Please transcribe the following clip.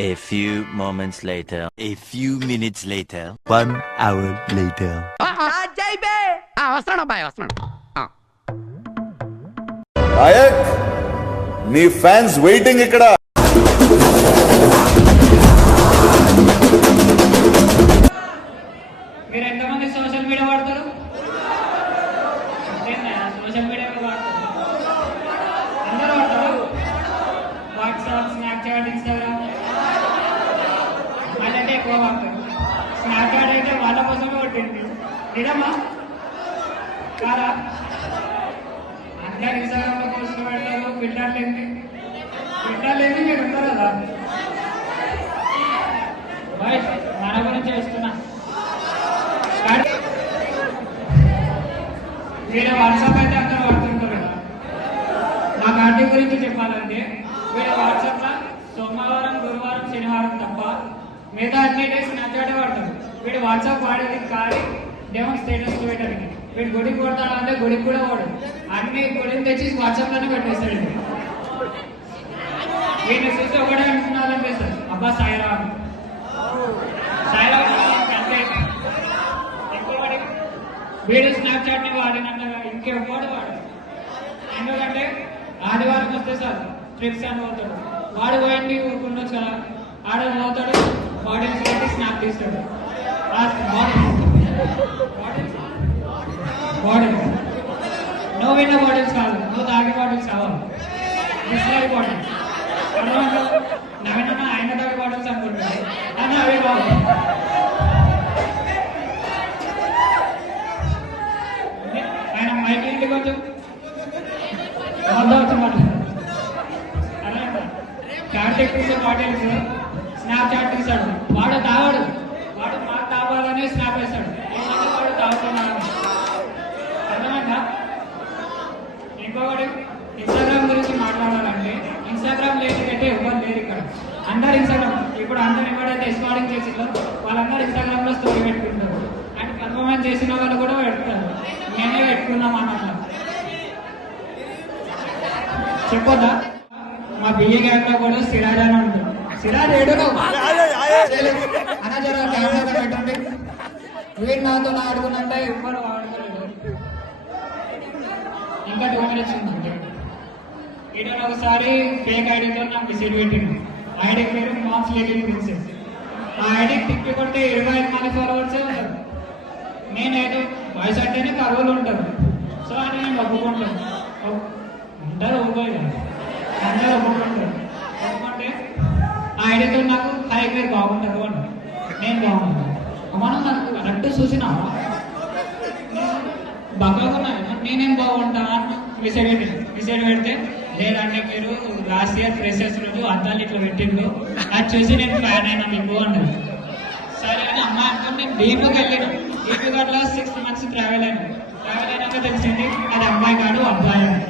A few moments later. A few minutes later. 1 hour later. వస్తున్నాడు అబ్బాయి వస్తున్నాడు. నాయక్ నీ ఫ్యాన్స్ వెయిటింగ్ ఇక్కడ. మీరు ఎంతమంది సోషల్ మీడియా వాడతారు? సోషల్ మీడియా వాడతారు, అందరూ వాడతారు. వాట్సాప్, స్నాప్చాట్, ఇన్స్టాగ్రామ్ వాళ్ళైతే ఎక్కువ వాడతారు. స్నాప్చాట్ అయితే వాళ్ళ కోసమే కొట్టింది. నిజమా కాదా? అందరు ఇన్స్టాగ్రామ్లో పోస్టులు పెడతారు. ఫిల్టర్లు మీరు ఉంటారు కదా. మన గురించి వస్తున్నా. వీళ్ళ వాట్సాప్ అయితే అందరూ వాడుతుంటారు కదా. నా కార్తీ గురించి చెప్పాలంటే వీళ్ళ వాట్సాప్లో సోమవారం, గురువారం, శనివారం తప్ప మిగతా అన్ని డేస్ స్నాప్చాటే వాడతారు. వీడు వాట్సాప్ వాడేది కానీ డెమో స్టేటస్ పెట్టడానికి. వీడు గుడికి కొడతాడు అంటే గుడికి కూడా వాడు. అన్ని గుడిని తెచ్చి వాట్సాప్లోనే పెట్టేస్తాడు. వీడిని చూసి ఒకటే అనుకున్నారనిపిస్తారు, అబ్బా సాయిరామ్ సాయిరామ్ అంతే. ఇంకొకటి వీడు స్నాప్చాట్ ని వాడినట్టుగా ఇంకెవ్వడు వాడు. ఎందుకంటే ఆదివారం వస్తే సార్ ట్రిప్స్ అని పోతాడు. వాడు పోయింది ఊరుకుండొచ్చు కదా. ఆడ పోతాడు, బాడీస్ పెట్టి స్నాప్ తీస్తాడు. బాటిల్స్ నువ్వు విన్న బాటిల్స్ కాదు, నువ్వు తాగే బాటిల్స్ కావాలి. బిస్లరీ బాటిల్స్ నవీన ఆయన తాగే బాటిల్స్ అనుకుంటాడు అని అవి కావాలి. ఆయన మైకి ఇంటికి కొంచెం అలా కార్తీక్ తీసే బాటిల్స్ స్నాప్చాట్ తీసాడు. వాడు తాగాడు, వాడు మాకు తాగాలని స్నాప్ వేస్తాడు. వాడు తాగుతున్నాడు అర్థమైందా? ఇంకొకటి ఇన్స్టాగ్రామ్ గురించి మాట్లాడాలంటే ఇన్స్టాగ్రామ్ లేనికైతే ఎవరు లేరు ఇక్కడ. అందరు ఇన్స్టాగ్రామ్ ఇప్పుడు అందరు ఎవరైతే ఎస్కార్డింగ్ చేసిందో వాళ్ళందరూ ఇన్స్టాగ్రామ్లో స్టోరీ పెట్టుకుంటారు. అండ్ పర్ఫార్మెన్స్ చేసిన వాళ్ళు కూడా పెడతారు. నేనే పెట్టుకున్నాం అన్నమాట. చెప్పొద్దా? మా బియ్య గ్యాంగ్లో కూడా సిరాజ్ అని ఉంటుంది. సిరాజ్ ఏడులో అన్న జర కెమెరా పెట్టండి. వీడు నాతో ఆడుకున్నంత ఎవరు ఆడుకోలేదు. ఇంకా 2 minutes ఉందంటే వీడు ఒకసారి ఫేక్ ఐడితో నాకు మెసేజ్ పెట్టింది. ఐడి పేరు మామ్స్ లిటిల్ ప్రిన్సెస్. ఆ ఐడి తిప్పి కొట్టే 25 మంది ఫాలోవర్సే ఉంటారు. నేనేదో వాయిస్ అంటేనే కరువులు ఉంటారు. సో అని నేను ఒప్పుకుంటాను. అందరూ ఒప్పుకోలేదు, అందరూ ఒప్పుకుంటారు. ఒప్పుకుంటే ఆ ఐడితో నాకు హై మీరు బాగుంటారు అని నేను బాగుంటాను. మనం నాకు కరెక్ట్ చూసినావా బాగా నేనేం బాగుంటా అని మెసేజ్ పెడితే లేదంటే మీరు లాస్ట్ ఇయర్ ఫ్రెషర్స్ రోజు అద్దాలు ఇట్లా పెట్టిండు, అది చూసి నేను ఫ్యాన్ అయినా మీకు అన్నాను. సరే అని అమ్మాయి అనుకుని నేను డీప్కి వెళ్ళాను. డీపీ అట్లా 6 months ట్రావెల్ అయినాక తెలిసింది అది అమ్మాయి కాదు అబ్బాయి అని.